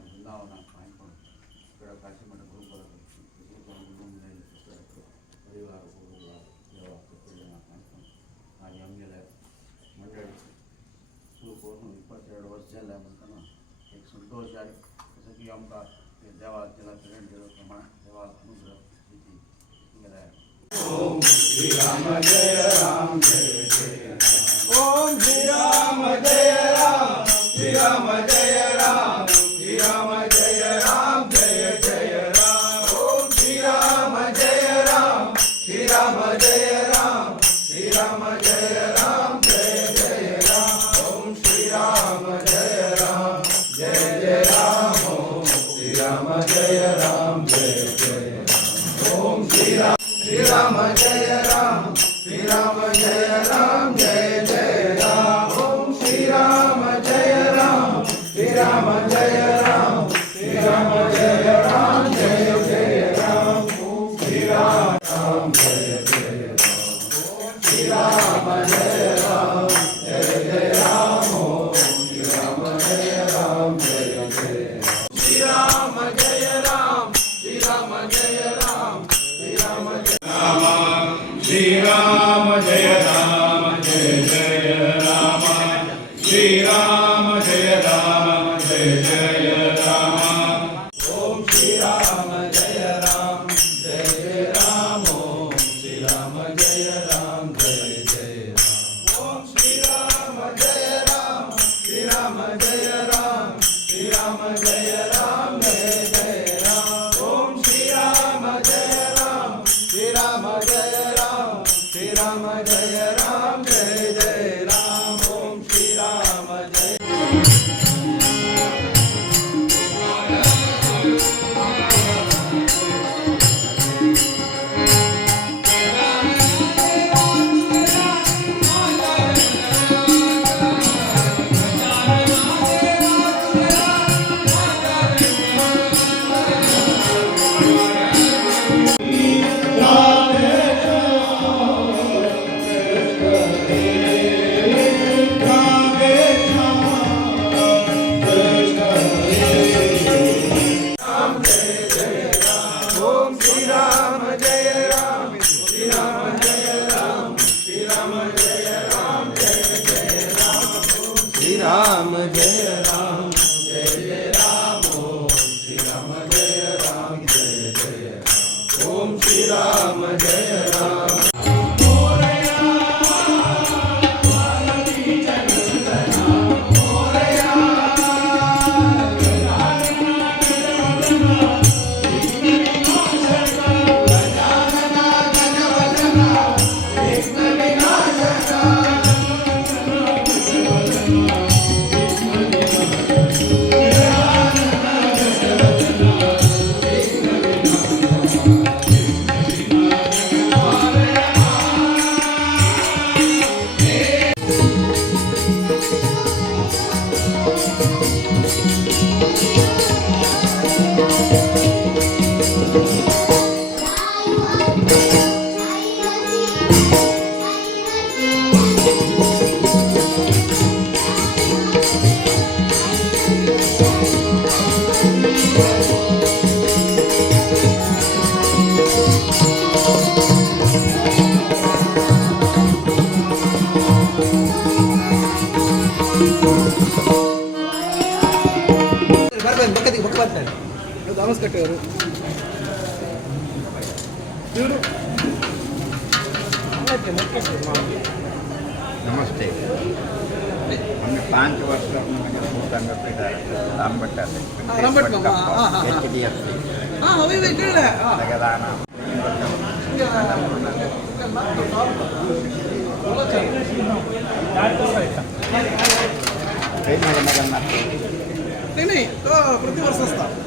वृंदावन ఇక్కడ కాశీమఠ గురుకుల परिवार मंडळ सुरू करून 22 वर्ष झाले म्हणताना एक संतोष आहे जसं की आमका देवा त्याला प्रेरण केलं प्रमाण देवा अनुग्रह स्थिती गेला ओम श्री राम जय राम जय जय ओम श्री राम जय राम श्री राम जय राम श्री राम जय राम जय जय राम ओम श्री राम जय राम श्री राम जय राम श्री राम जय राम जय जय राम ओम श्री राम जय राम जय जय राम ओम श्री राम जय राम जय जय राम ओम श्री राम जय राम श्री राम जय राम जय जय राम ओम श्री राम जय राम श्री राम जय राम श्री राम जय राम जय जय राम ओम श्री राम जय जय राम श्री राम जय राम जय जय राम ओम श्री राम जय राम जय जय श्री राम जय राम श्री राम जय राम श्री राम जय श्री राम जय राम जय जय राम श्री राम जय राम जय जय राम ओम श्री राम जय राम जय जय राम ओम श्री राम जय राम जय जय राम ओम श्री राम जय राम श्री राम जय राम श्री राम जय राम जय जय राम ओम श्री राम जय राम श्री राम जय राम श्री राम जय राम जय जय राम ओम श्री राम जय ओम श्री राम जय राम श्री राम जय राम श्री राम जय राम जय जय राम श्री राम जय राम जय जय राम ओम श्री राम जय राम जय जय राम ओम श्री राम जय राम कट्टेवाరు नमस्ते हमने 5 वर्ष नाही तो प्रतिवर्ष असतात